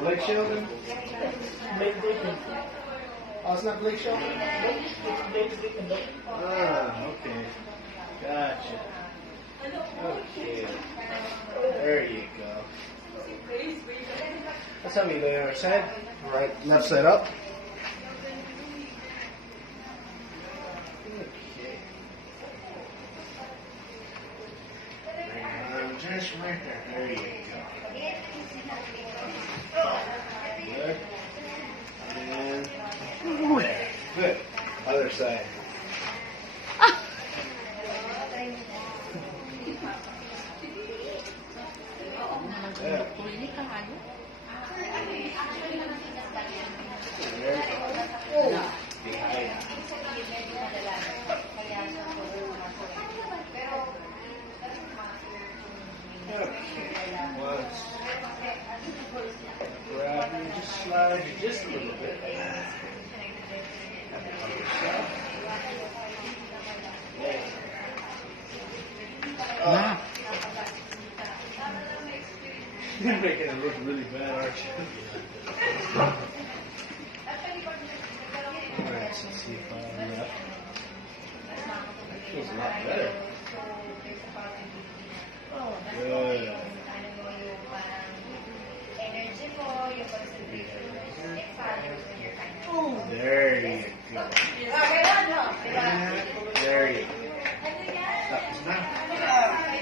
Blake Shelton? Blake Deacon. Oh, it's not Blake Shelton? It's Blake Deacon. Ah, okay. Gotcha. Okay. There you go. That's how we lay on our side. Right, left side up. Okay. Bring it on just right there. There you go. Good. And there. Good. Other side. Yeah. Behind. Okay. Once. Grab you, just slide you just a little bit. Na. You're making it look really bad, aren't you? Alright, so let's see if I left. That feels a lot better. Good. There you go.